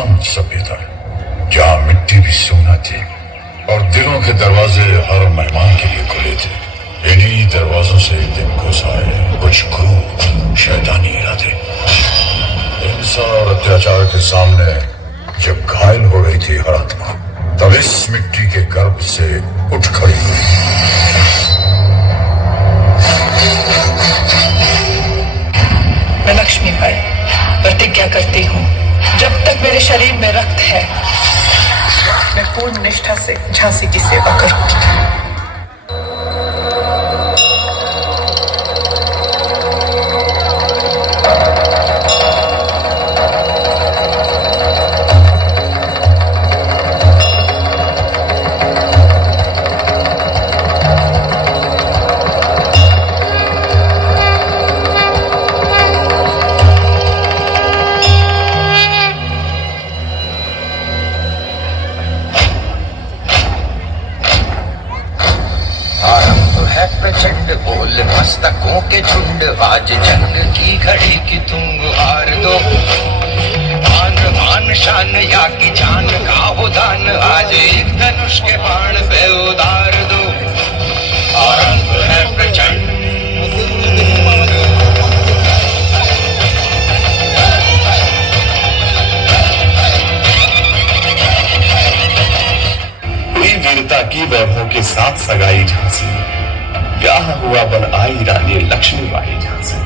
शांत सभ्यता जहाँ मिट्टी भी सोना थी और दिलों के दरवाजे हर मेहमान के लिए खुले थे। इन्हीं दरवाजों से एक दिन घुस आए कुछ क्रूर शैतानी इरादे। हिंसा और अत्याचार के सामने जब घायल हो रही थी हर आत्मा, तब इस मिट्टी के गर्भ से उठ खड़ी हुई। मैं लक्ष्मी बाई प्रतिज्ञा करती हूँ, जब तक मेरे शरीर में रक्त है मैं पूर्ण निष्ठा से झांसी की सेवा करूंगी। प्रचंड बोल मस्तकों के झुंड, आज जंग की घड़ी की तुम गुहार दो। आन मान शान या की जान का हो दान, आज एक धनुष के बाण पे उतार दो। आरंभ है प्रचंड। हुई वीरता की वैभव के साथ सगाई झांसी, ब्याह हुआ बन आई रानी लक्ष्मी बाई झांसी।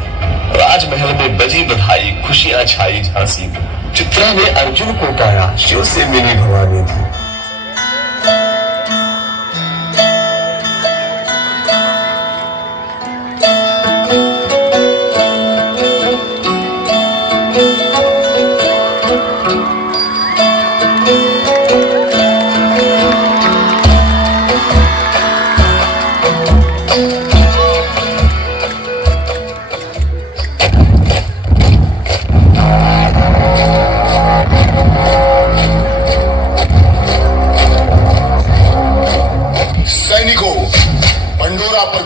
राजमहल में बजी बधाई, खुशियां छाई झांसी। चित्रा ने अर्जुन को पाया, शिव से मिली भवानी थी।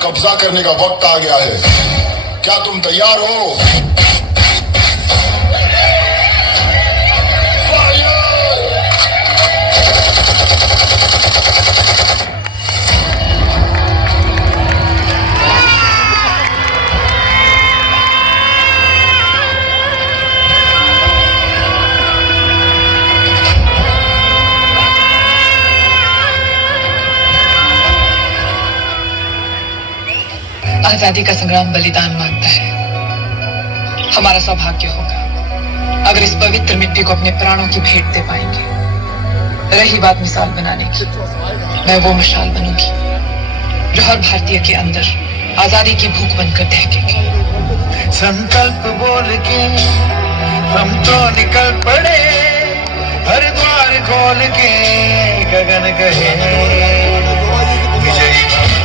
कब्जा करने का वक्त आ गया है। क्या तुम तैयार हो? आजादी का संग्राम बलिदान मांगता है। हमारा सौभाग्य होगा अगर इस पवित्र मिट्टी को अपने प्राणों की भेंट दे पाएंगे। रही बात मिसाल बनाने की, मैं वो मिसाल बनूंगी जो हर भारतीय के अंदर आजादी की भूख बनकर दहकेगी। संकल्प बोल के हम तो निकल पड़े, हर द्वार खोल के गगन कहे विजयी भव।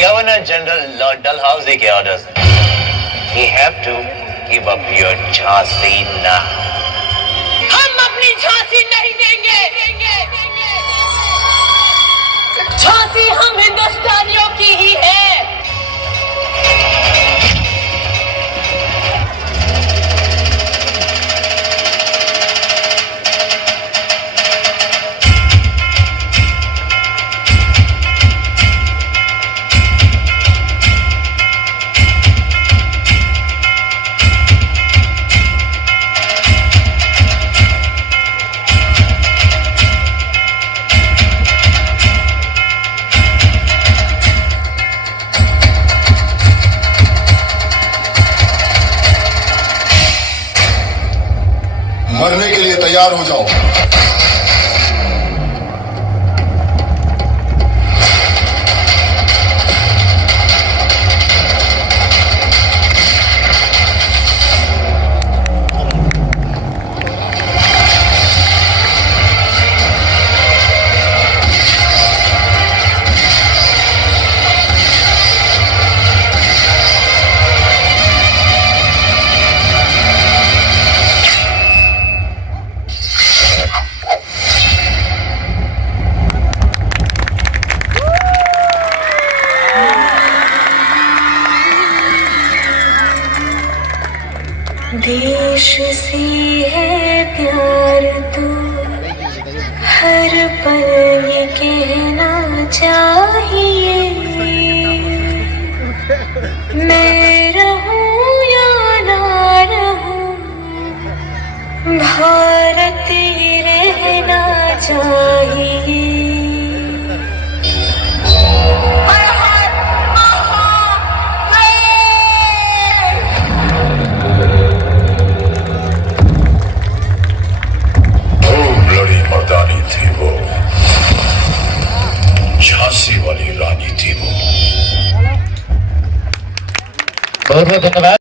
Governor General Lord Dalhousie के orders हैं। We have to give up your Jhansi now. हम अपनी झांसी नहीं देंगे। झांसी हम हिंदुस्तानियों की ही है। मरने के लिए तैयार हो जाओ। देश से है प्यार तो हर पल ये कहना चाहिए, मैं रहूं या ना रहूं, भारत ही रहना चाहिए। मर्दानी थी वो, झांसी वाली रानी थी वो। बहुत बहुत धन्यवाद।